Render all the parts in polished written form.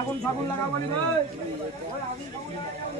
আগুন ফাগুন লাগাবো নি ভাই, আগুন ফাগুন লাগাবো।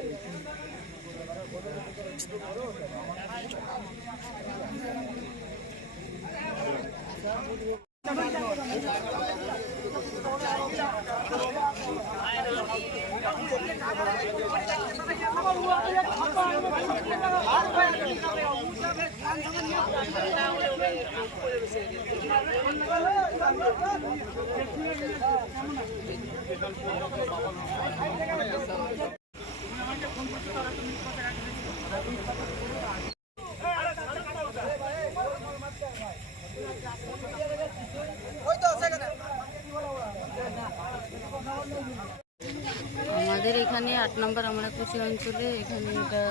আমাদের এখানে 8 নম্বর আমরাকুচি অঞ্চলে এখানে এটা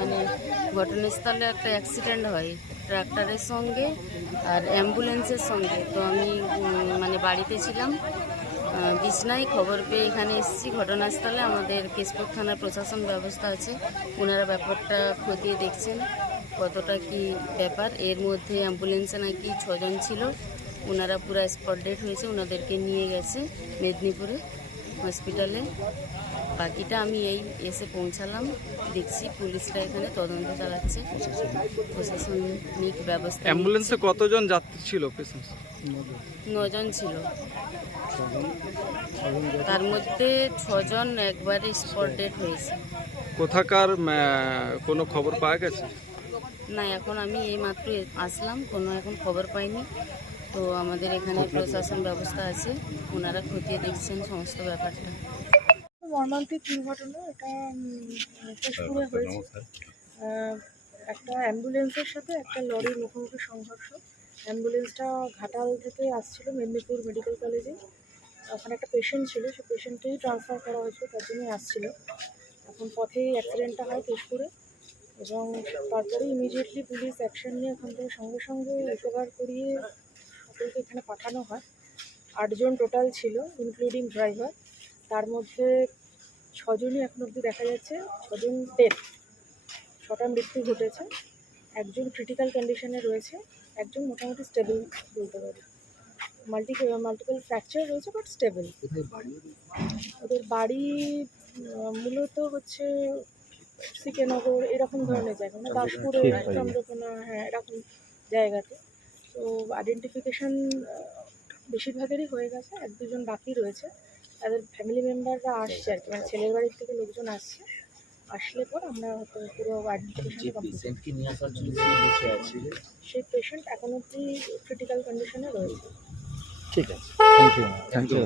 মানে ঘটনাস্থলে একটা অ্যাক্সিডেন্ট হয় ট্রাক্টরের সঙ্গে আর অ্যাম্বুলেন্সের সঙ্গে। তো আমি মানে বাড়িতে ছিলাম, বিছনায় খবর পেয়ে এখানে এসেছি ঘটনাস্থলে। আমাদের কেশপুর থানার প্রশাসন ব্যবস্থা আছে, ওনারা ব্যাপারটা খতিয়ে দেখছেন কতটা কি ব্যাপার। এর মধ্যে অ্যাম্বুলেন্সে নাকি 6 জন ছিল, ওনারা পুরো স্পট ডেড হয়েছে, ওনাদেরকে নিয়ে গেছে মেদিনীপুরে হসপিটালে। বাকিটা আমি এই এসে পৌঁছালাম, দেখছি পুলিশরা এখানে তদন্ত চালাচ্ছে, প্রশাসনিক ব্যবস্থা। অ্যাম্বুলেন্সে কতজন যাত্রী ছিল? 9 জন ছিল, তার মধ্যে 6 জন একবারে স্পট ডেড হয়েছে। কোথাকার কোনো খবর পাওয়া গেছে? না, এখন আমি এই মাত্র আসলাম, কোনো এখন খবর পাইনি। তো আমাদের এখানে প্রশাসন ব্যবস্থা আছে, ওনারা খতিয়ে দেখছেন সমস্ত ব্যাপারটা। মর্মান্তিক দুর্ঘটনা এটা কেশপুরে হয়েছে। একটা অ্যাম্বুলেন্সের সাথে একটা লরির মুখোমুখি সংঘর্ষ। অ্যাম্বুলেন্সটা ঘাটাল থেকে আসছিল মেদিনীপুর মেডিকেল কলেজে, ওখানে একটা পেশেন্ট ছিল, সেই পেশেন্টকেই ট্রান্সফার করা হয়েছিল, তার জন্যই আসছিল। এখন পথেই অ্যাক্সিডেন্টটা হয় কেশপুরে, এবং তারপরে ইমিডিয়েটলি পুলিশ অ্যাকশন নিয়ে ওখান থেকে সঙ্গে সঙ্গে রিকভার করিয়ে সকলকে এখানে পাঠানো হয়। 8 জন টোটাল ছিল ইনক্লুডিং ড্রাইভার, তার মধ্যে 6 জনই এখন অবধি দেখা যাচ্ছে, 6 জন ডেথ, 6টা মৃত্যু ঘটেছে। একজন ক্রিটিক্যাল কন্ডিশনে রয়েছে, একজন মোটামুটি স্টেবল বলতে পারি। মাল্টিপল ফ্র্যাকচার রয়েছে বাট স্টেবল। ওদের বাড়ি মূলত হচ্ছে সিকেনগর এরকম ধরনের জায়গা, মানে দাসপুরে, চন্দ্রকোনা, হ্যাঁ এরকম জায়গাতে। তো আইডেন্টিফিকেশান বেশিরভাগেরই হয়ে গেছে, 1-2 জন বাকি রয়েছে। তাদের ফ্যামিলি মেম্বাররা আসছে আর কি, মানে ছেলের বাড়ির থেকে লোকজন আসছে, আসলে পর আমরা হয়তো পুরো আইডেন্টিফিকেশন। সেই পেশেন্ট এখন অবধি ক্রিটিক্যাল কন্ডিশনে রয়েছে। ঠিক আছে, থ্যাংক ইউ।